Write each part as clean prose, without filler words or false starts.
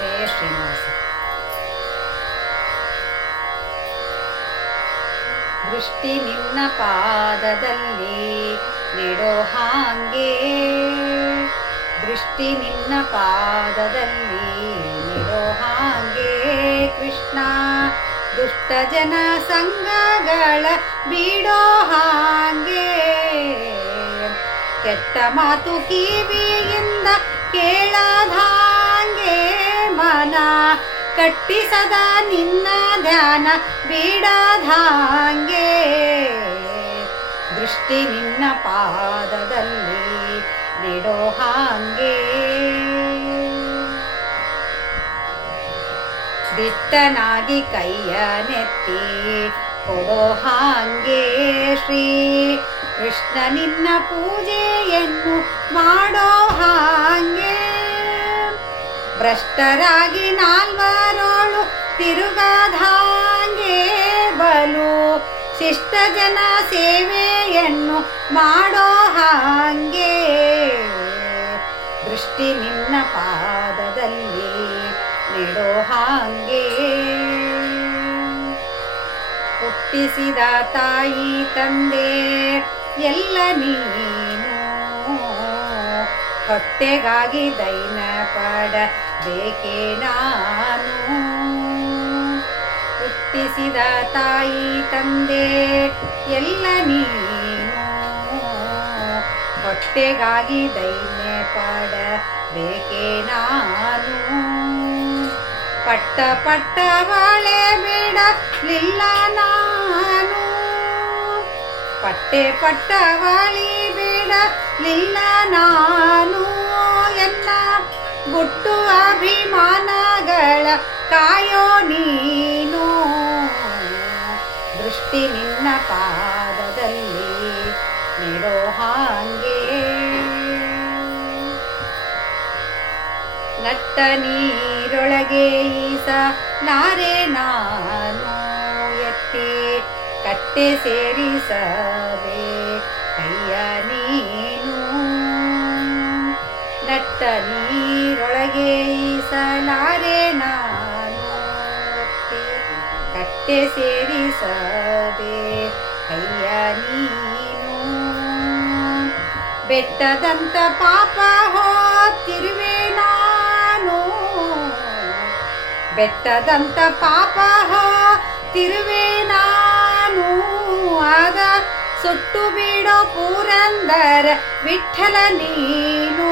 ಹರೇ ಶ್ರೀನಿವಾಸ. ದೃಷ್ಟಿ ನಿನ್ನ ಪಾದದಲ್ಲಿ ನೆಡೋ ಹಾಂಗೆ, ದೃಷ್ಟಿ ನಿನ್ನ ಪಾದದಲ್ಲಿ ನೆಡೋ ಹಾಂಗೆ ಕೃಷ್ಣ. ದುಷ್ಟ ಜನ ಸಂಘಗಳ ಬಿಡೋ ಹಾಂಗೆ, ಕೆಟ್ಟ ಮಾತು ಕಿವಿಯಿಂದ ಕೇಳದಾಂಗೆ ಮನ ಕಟ್ಟಿಸದ ನಿನ್ನ ಧ್ಯಾನ ಬಿಡದಾಂಗೆ. ದೃಷ್ಟಿ ನಿನ್ನ ಪಾದದಲ್ಲಿ ನೆಡೋ ಹಾಂಗೆ. ದಿಟ್ಟನಾಗಿ ಕೈಯ ನೆತ್ತಿ ಕೊಡೋ ಹಾಂಗೆ ಶ್ರೀ ಕೃಷ್ಣ. ನಿನ್ನ ಪೂಜೆಯನ್ನು ಮಾಡೋ ಹಾಂಗೆ, ಭ್ರಷ್ಟರಾಗಿ ನಾಲ್ವರೋಳು ತಿರುಗದಾಂಗೆ ಬಲು ಶಿಷ್ಟ ಜನ ಸೇವೆಯನ್ನು ಮಾಡೋ ಹಾಂಗೆ. ದೃಷ್ಟಿ ನಿನ್ನ ಪಾದದಲ್ಲಿ ನೆಡೋ ಹಾಂಗೆ. ಹುಟ್ಟಿಸಿದ ತಾಯಿ ತಂದೆ ಎಲ್ಲ ನೀನು, ಹೊಟ್ಟೆಗಾಗಿ ದೈನ ಪಡಬೇಕೆ ನಾನು. ಹುಟ್ಟಿಸಿದ ತಾಯಿ ತಂದೆ ಎಲ್ಲ ನೀನು, ಹೊಟ್ಟೆಗಾಗಿ ದೈನ ಪಡಬೇಕೆ ನಾನು. ಪಟ್ಟ ಪಟ್ಟ ಬಾಳೆ ಬಿಡಲಿಲ್ಲ ನಾನು, ಪಟ್ಟೆ ಪಟ್ಟ ಬಾಳಿ ಬಿಡಲಿಲ್ಲ ನಾನು. ಎಲ್ಲ ಗುಟ್ಟು ಅಭಿಮಾನಗಳ ಕಾಯೋ ನೀನು. ದೃಷ್ಟಿ ನಿನ್ನ ಪಾದದಲ್ಲಿ ನೆಡೋ ಹಾಂಗೆ. ನಟ್ಟ ನೀರೊಳಗೆ ಈಸಲಾರೆ ನಾನು, ಎತ್ತಿ ಕಟ್ಟೆ ಸೇರಿಸದೆ ಕೈಯ ನೀನು. ನಟ್ಟ ನೀರೊಳಗೆ ಈಸಲಾರೆ ನಾನು, ಎತ್ತಿ ಕಟ್ಟೆ ಸೇರಿಸದೆ ಕೈಯ ನೀನು. ಬೆಟ್ಟದಂತ ಪಾಪ ಹೋತಿರುವೆ ನಾನು, ಬೆಟ್ಟದಂತ ಪಾಪ ಹೋತಿರುವೆ ನಾನು. ಆದ ಸುಟ್ಟು ಬಿಡೋ ಪುರಂದರ ವಿಠಲ ನೀನು.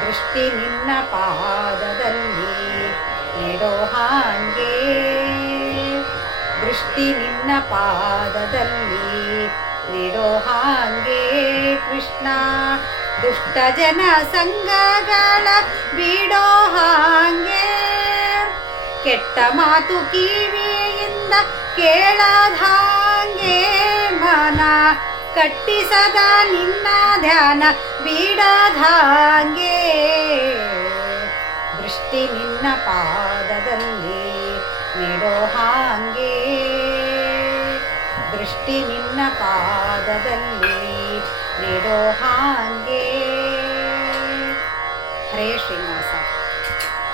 ದೃಷ್ಟಿ ನಿನ್ನ ಪಾದದಲ್ಲಿ ನೆಡೋ ಹಾಂಗೆ, ದೃಷ್ಟಿ ನಿನ್ನ ಪಾದದಲ್ಲಿ ನೆಡೋ ಹಾಂಗೆ ಕೃಷ್ಣ. ದುಷ್ಟ ಜನ ಸಂಘಗಳ ಬಿಡೋ ಹಾಂಗೆ, ಕೆಟ್ಟ ಮಾತು ಕಿವಿಯಿಂದ ಕೇಳದಾಂಗೆ ಮನ ಕಟ್ಟಿಸದ ನಿನ್ನ ಧ್ಯಾನ ಬಿಡದಾಂಗೆ. ದೃಷ್ಟಿ ನಿನ್ನ ಪಾದದಲ್ಲಿ ನೆಡೋ ಹಾಂಗೆ, ದೃಷ್ಟಿ ನಿನ್ನ ಪಾದದಲ್ಲಿ ನೆಡೋ ಹಾಂಗೆ. ಹರೇ ಶ್ರೀನಿವಾಸ.